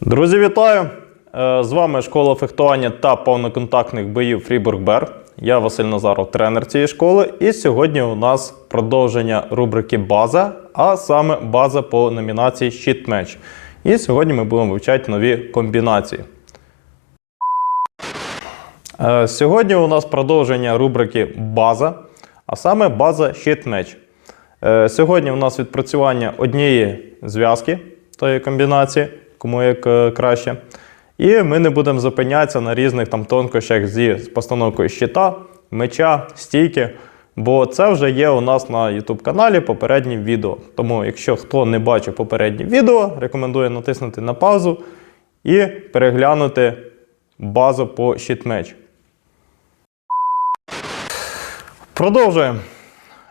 Друзі, вітаю! Е, З вами школа фехтування та повноконтактних боїв Фрібург Бер. Я Василь Назаров, тренер цієї школи. І сьогодні у нас продовження рубрики База, а саме база по номінації Щит меч. І сьогодні ми будемо вивчати нові комбінації. Е, Сьогодні у нас продовження рубрики База, а саме база щит меч. Е, Сьогодні у нас відпрацювання однієї зв'язки тої комбінації, кому як е, краще. І ми не будемо зупинятися на різних там тонкощах зі постановкою щита, меча, стійки. Бо це вже є у нас на YouTube каналі попередні відео. Тому, якщо хто не бачив попередні відео, рекомендую натиснути на паузу і переглянути базу по щит-меч. Продовжуємо.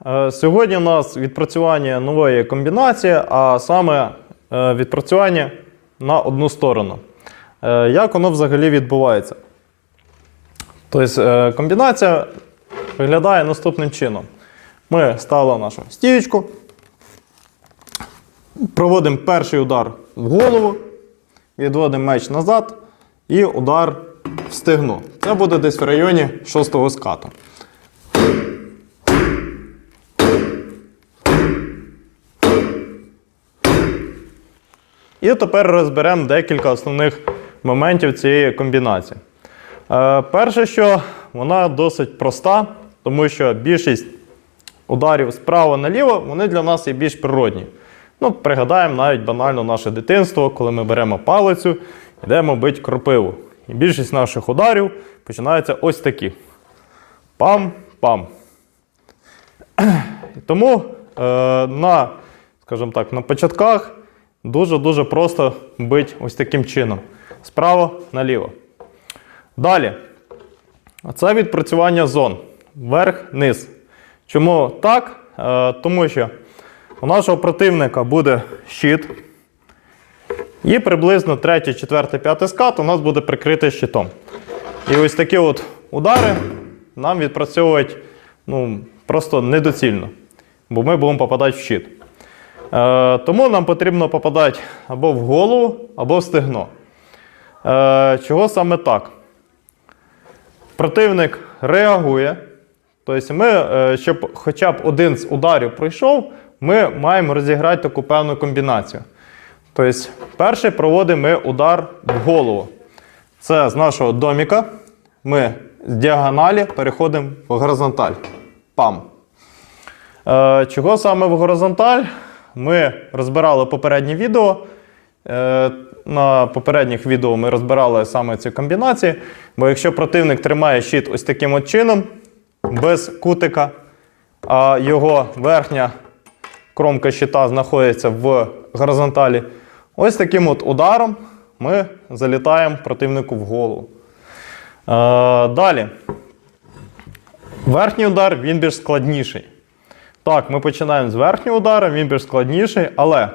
Е, Сьогодні у нас відпрацювання нової комбінації, а саме е, відпрацювання на одну сторону. Е, Як воно взагалі відбувається? Тобто е, комбінація виглядає наступним чином. Ми ставимо нашу стіючку, проводимо перший удар в голову, відводимо меч назад і удар в стегно. Це буде десь в районі шостого скату. І тепер розберемо декілька основних моментів цієї комбінації. Е, перше, що вона досить проста, тому що більшість ударів справа наліво вони для нас є більш природні. Ну, пригадаємо навіть банально наше дитинство, коли ми беремо палицю, йдемо бити кропиву. І більшість наших ударів починаються ось такі. Пам-пам. Тому е, на, скажімо так, на початках дуже-дуже просто бити ось таким чином. Справа наліво. Далі. Це відпрацювання зон. Вверх-низ. Чому так? Е, тому що у нашого противника буде щит. І приблизно 3, 4, 5 скат у нас буде прикритий щитом. І ось такі от удари нам відпрацьовують ну, просто недоцільно. Бо ми будемо попадати в щит. Е, тому нам потрібно попадати або в голову, або в стегно. Е, чого саме так? Противник реагує. Тобто, ми, е, щоб хоча б один з ударів пройшов, ми маємо розіграти таку певну комбінацію. Тобто, перший проводимо ми удар в голову. Це з нашого доміка. Ми з діагоналі переходимо в горизонталь. Пам. Е, чого саме в горизонталь? Ми розбирали попереднє відео. Е, На попередніх відео ми розбирали саме ці комбінації. Бо якщо противник тримає щит ось таким от чином, без кутика, а його верхня кромка щита знаходиться в горизонталі, ось таким от ударом ми залітаємо противнику в голову. Е, Далі. Верхній удар він більш складніший. Так, ми починаємо з верхнього удару, він більш складніший, але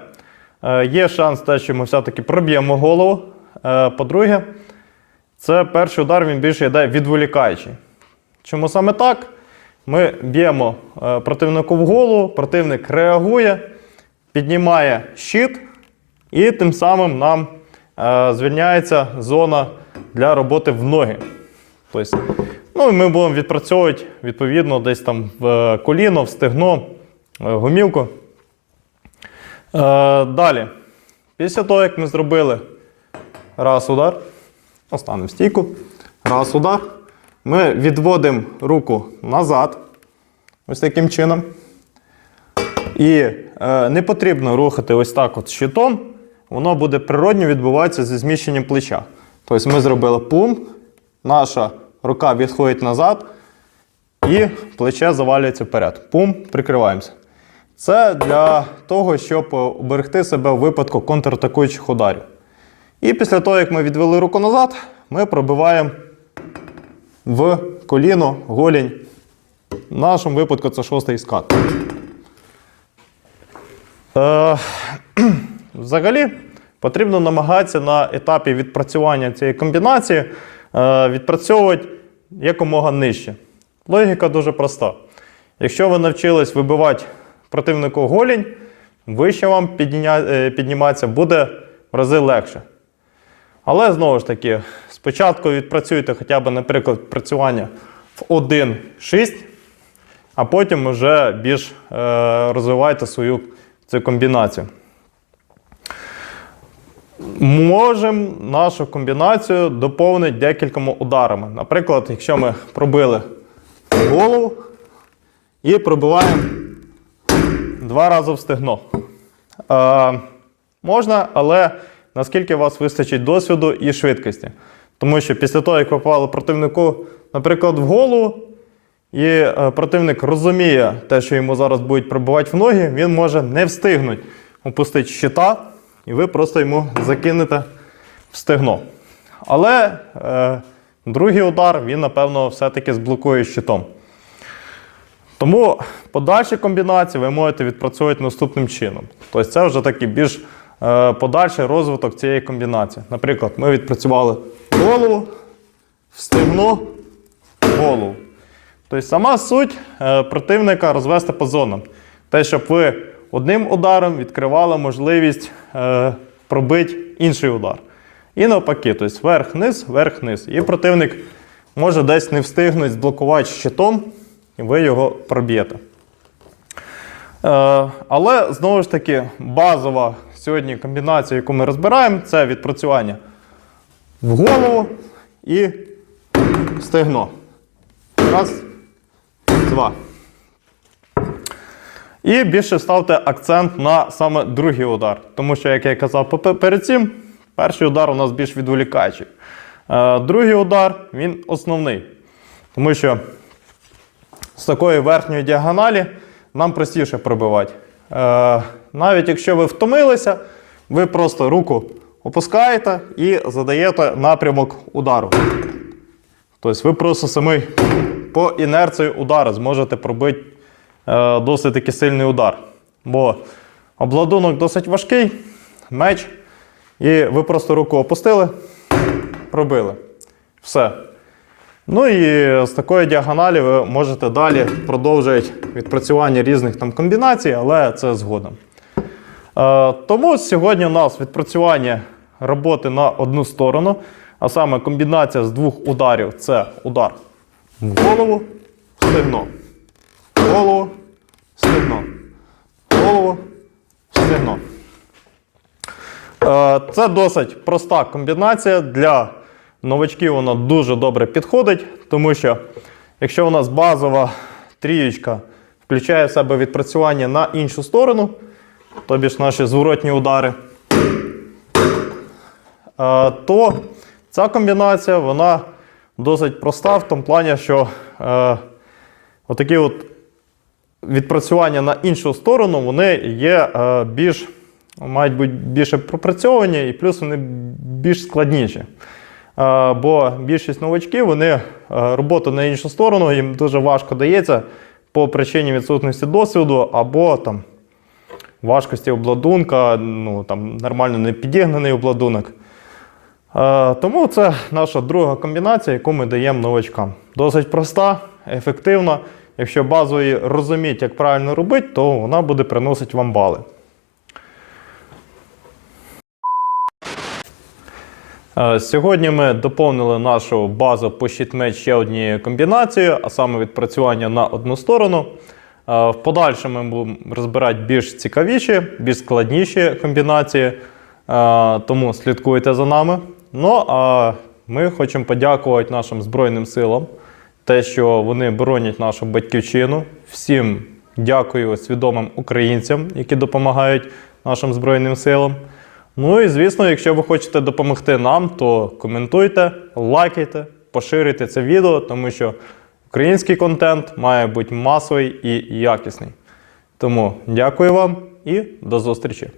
е, є шанс те, що ми все-таки проб'ємо голову. Е, по-друге, це перший удар він більше йде відволікаючий. Чому саме так? Ми б'ємо е, противнику в голову, противник реагує, піднімає щит, і тим самим нам звільняється зона для роботи в ноги. Тобто, ну, ми будемо відпрацьовувати відповідно десь там в е, коліно, в стегно, е, гумілку. Е, далі. Після того, як ми зробили раз удар, останемо стійку, раз удар, ми відводимо руку назад, ось таким чином. І е, не потрібно рухати ось так от щитом, воно буде природньо відбуватися зі зміщенням плеча. Тобто ми зробили пум, наша рука відходить назад, і плече завалюється вперед. Пум, прикриваємося. Це для того, щоб уберегти себе у випадку контратакуючих ударів. І після того, як ми відвели руку назад, ми пробиваємо в коліно, голінь. В нашому випадку це шостий скат. Е, взагалі, потрібно намагатися на етапі відпрацювання цієї комбінації відпрацьовувати якомога нижче. Логіка дуже проста. Якщо ви навчились вибивати противнику голінь, вище вам е, підніматися буде в рази легше. Але знову ж таки, спочатку відпрацюйте хоча б, наприклад, відпрацювання в 1-6, а потім вже більш е, розвивайте свою цю комбінацію. Можемо нашу комбінацію доповнити декількома ударами. Наприклад, якщо ми пробили голову і пробиваємо два рази в стегно. Е, можна, але наскільки у вас вистачить досвіду і швидкості. Тому що після того, як попали противнику, наприклад, в голову, і е, противник розуміє те, що йому зараз будуть пробивати в ноги, він може не встигнути опустити щита, і ви просто йому закинете в стегно. Але е, другий удар він, напевно, все-таки зблокує щитом. Тому подальші комбінації ви можете відпрацьовувати наступним чином. Тобто це вже такий більш е, подальший розвиток цієї комбінації. Наприклад, ми відпрацювали голову, стегно, голову. Тобто сама суть е, противника розвести по зонам. Те, щоб ви одним ударом відкривали можливість е, пробити інший удар. І навпаки, тобто верх-низ, верх-низ. І противник може десь не встигнути зблокувати щитом, і ви його проб'єте. Е, але знову ж таки, базова сьогодні комбінація, яку ми розбираємо, це відпрацювання в голову і стегно. Раз, два. І більше ставте акцент на саме другий удар. Тому що, як я казав перед цим, перший удар у нас більш відволікаючий. Е, Другий удар він основний. Тому що з такої верхньої діагоналі нам простіше пробивати. Е, навіть якщо ви втомилися, ви просто руку опускаєте і задаєте напрямок удару. Тобто ви просто самий по інерції удару зможете пробити досить таки сильний удар. Бо обладунок досить важкий, меч, і ви просто руку опустили, пробили. Все. Ну і з такої діагоналі ви можете далі продовжувати відпрацювання різних там комбінацій, але це згодом. Е, тому сьогодні у нас відпрацювання роботи на одну сторону, а саме комбінація з двох ударів це удар в голову, стегно. Голову, стегно. Голову, стегно. Е, Це досить проста комбінація. Для новачків вона дуже добре підходить, тому що якщо у нас базова трієчка включає в себе відпрацювання на іншу сторону, тобі ж наші зворотні удари, е, то ця комбінація вона досить проста в тому плані, що е, отакі от відпрацювання на іншу сторону, вони є е, більш, мають бути більше пропрацьовані і плюс вони більш складніші. Е, бо більшість новачків вони е, роботу на іншу сторону їм дуже важко дається по причині відсутності досвіду або там важкості обладунка, ну там нормально не підігнаний обладунок. Тому це наша друга комбінація, яку ми даємо новачкам. Досить проста, ефективна. Якщо базові розуміють, як правильно робити, то вона буде приносити вам бали. Е, Сьогодні ми доповнили нашу базу по щитмеч ще однією комбінацією, а саме відпрацювання на одну сторону. Е, В подальшому ми будемо розбирати більш цікавіші, більш складніші комбінації, Е, тому слідкуйте за нами. Ну а ми хочемо подякувати нашим Збройним силам, те, що вони боронять нашу батьківщину. Всім дякую свідомим українцям, які допомагають нашим Збройним силам. Ну і звісно, якщо ви хочете допомогти нам, то коментуйте, лайкайте, поширюйте це відео, тому що український контент має бути масовий і якісний. Тому дякую вам і до зустрічі!